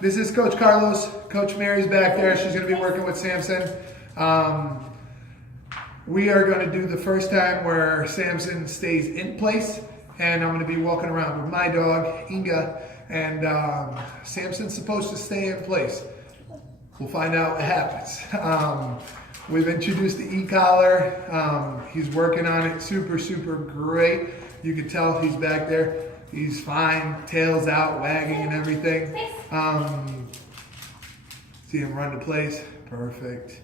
This is Coach Carlos. Coach Mary's back there. She's going to be working with Samson. We are going to do the first time where Samson stays in place, and I'm going to be walking around with my dog, Inga, and Samson's supposed to stay in place. We'll find out what happens. We've introduced the e-collar. He's working on it super, super great. You can tell he's back there. He's fine, tail's out, wagging and everything. See him run to place, perfect.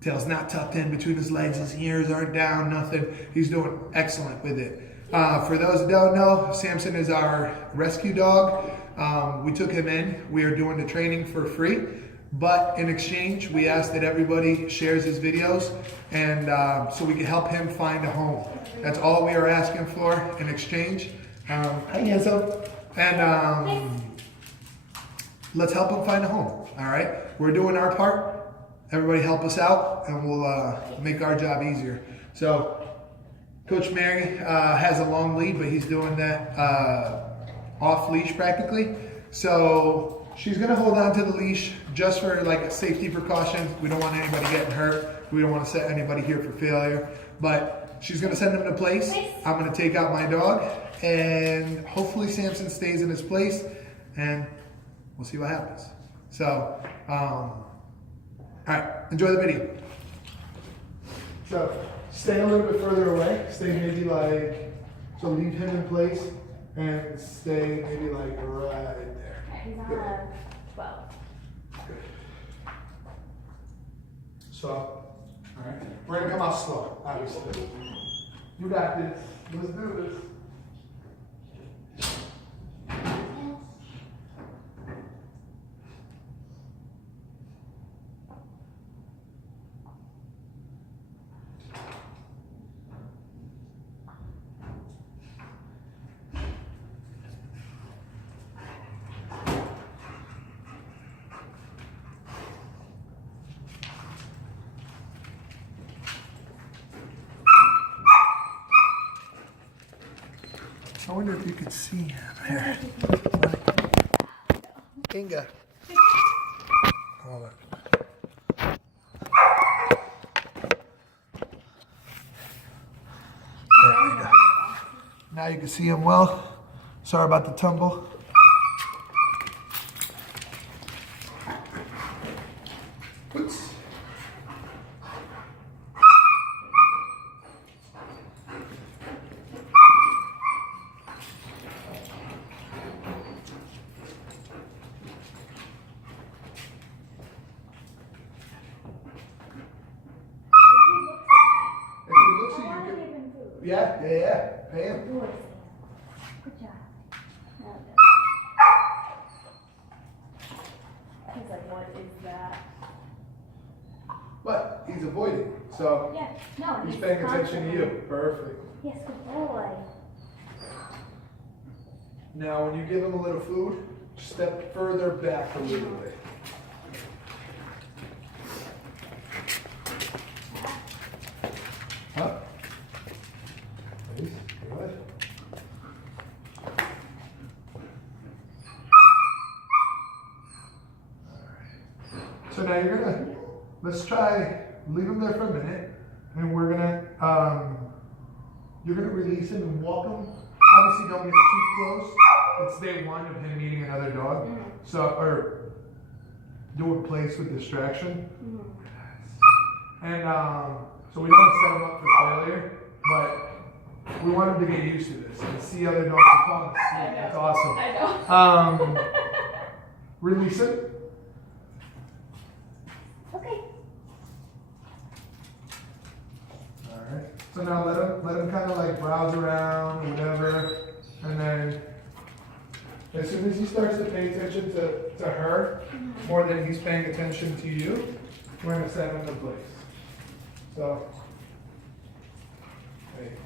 Tail's not tucked in between his legs, his ears aren't down, nothing. He's doing excellent with it. For those that don't know, Samson is our rescue dog. We took him in. We are doing the training for free, but in exchange, we ask that everybody shares his videos, and so we can help him find a home. That's all we are asking for in exchange. Let's help him find a home, all right? We're doing our part. Everybody help us out, and we'll make our job easier. So, Coach Mary has a long lead, but he's doing that off leash practically. So she's gonna hold on to the leash just for like safety precautions. We don't want anybody getting hurt. We don't want to set anybody here for failure. But she's gonna send him to place. I'm gonna take out my dog, and hopefully Samson stays in his place, and we'll see what happens. So, all right, enjoy the video. So, stay a little bit further away. Stay maybe like, so leave him in place and stay maybe like right there. He's on Good. a 12. Good. So, all right, we're gonna come out slow, obviously. You got this. Let's do this. I wonder if you could see him here. Inga. Hold on. There we go. Now you can see him well. Sorry about the tumble. Oops. Yeah. Pay him. Good job. He's like, what is that? But he's avoiding, so Yeah, no, he's paying attention to you. Perfect. Yes, good boy. Now, when you give him a little food, step further back a little bit. Up. Nice. Good. So now you're gonna, let's try, leave him there for a minute, and we're gonna, you're gonna release him and walk him. Obviously don't get too close. It's day one of him meeting another dog. So, or do a place with distraction. And so we don't want to set him up for failure, but we want him to get used to this and see other dogs fall asleep. That's awesome. I know. Release him. Okay. Alright. So now let him kind of like browse around, whatever, and then as soon as he starts to pay attention to her, more than he's paying attention to you, we're going to set him in place. So, there you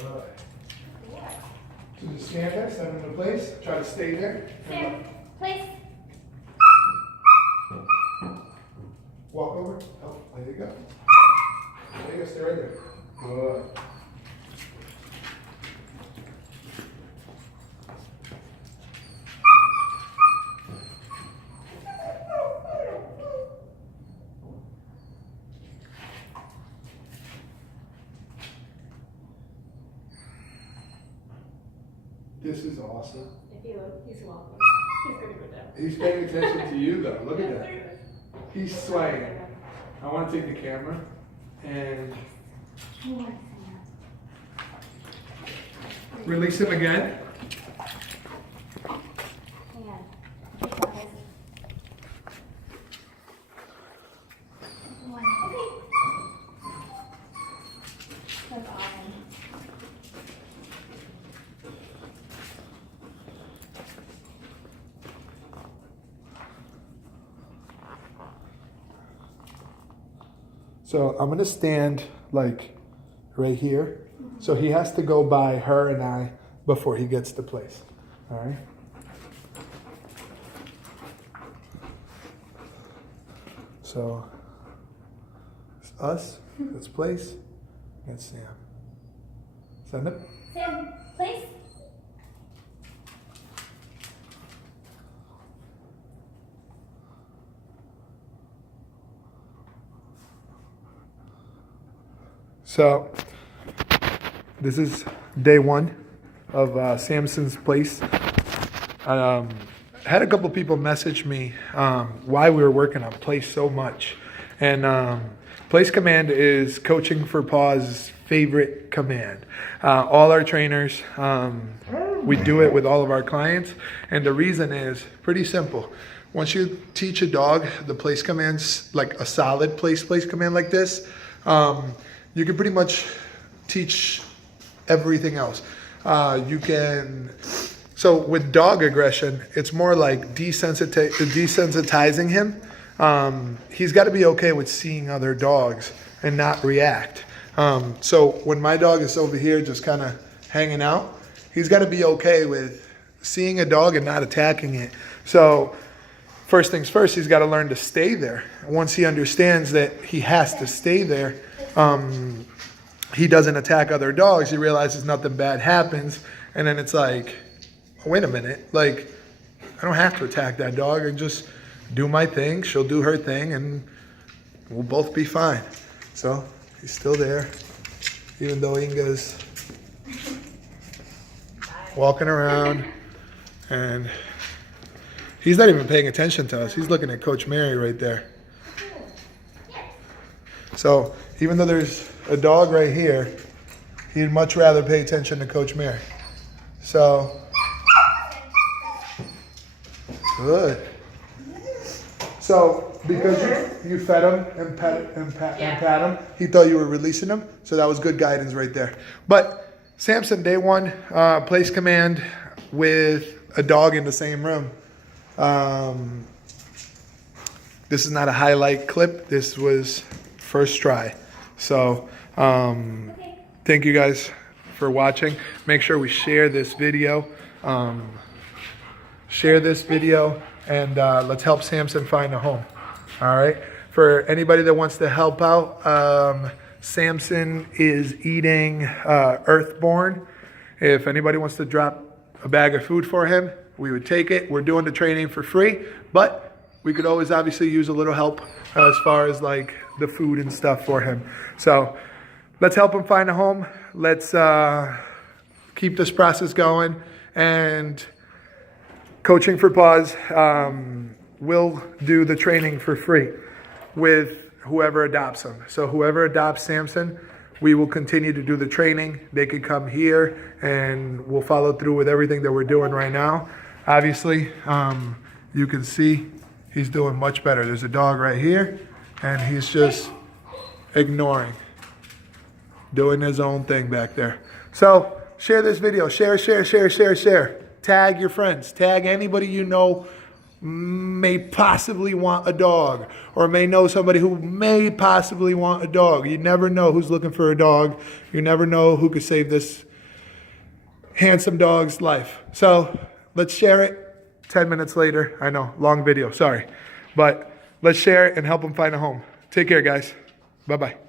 go. Alright. So just stand there, set him into place, try to stay there. Stand, place. Walk over. Oh, there you go. There you go, stay right there. Good. This is awesome. If you look, he's welcome. He's gonna go down. He's paying attention to you though. Look at that. He's swaying. I want to take the camera and release him again. That's awesome. So I'm gonna stand like right here. So he has to go by her and I before he gets to place. All right. So it's us, it's place, it's Sam. Send it. Sam, place. So this is day one of Samson's place. Had a couple people message me why we were working on place so much. And place command is coaching for Paws' favorite command. All our trainers, we do it with all of our clients. And the reason is pretty simple. Once you teach a dog the place commands, like a solid place command like this, you can pretty much teach everything else. So with dog aggression, it's more like desensitizing him. He's got to be okay with seeing other dogs and not react. So when my dog is over here just kind of hanging out, he's got to be okay with seeing a dog and not attacking it. So first things first, he's got to learn to stay there. Once he understands that he has to stay there, he doesn't attack other dogs. He realizes nothing bad happens. And then it's like, wait a minute, like, I don't have to attack that dog. I just do my thing. She'll do her thing and we'll both be fine. So he's still there, even though Inga's walking around and he's not even paying attention to us. He's looking at Coach Mary right there. So even though there's a dog right here, he'd much rather pay attention to Coach Mary. So, good. So because you fed him and pat him, he thought you were releasing him. So that was good guidance right there. But Samson, day one, place command with a dog in the same room. This is not a highlight clip. This was first try. So thank you guys for watching. Make sure we share this video. And let's help Samson find a home. All right. For anybody that wants to help out, Samson is eating Earthborn. If anybody wants to drop a bag of food for him, we would take it. We're doing the training for free, but we could always obviously use a little help as far as like the food and stuff for him. So let's help him find a home. Let's keep this process going. And Coaching for Paws will do the training for free with whoever adopts him. So whoever adopts Samson, we will continue to do the training. They can come here and we'll follow through with everything that we're doing right now. Obviously, you can see he's doing much better. There's a dog right here and he's just ignoring, doing his own thing back there. So share this video, share. Tag your friends, tag anybody you know may possibly want a dog or may know somebody who may possibly want a dog. You never know who's looking for a dog. You never know who could save this handsome dog's life. So let's share it. 10 minutes later, I know, long video, sorry. But let's share it and help them find a home. Take care, guys. Bye-bye.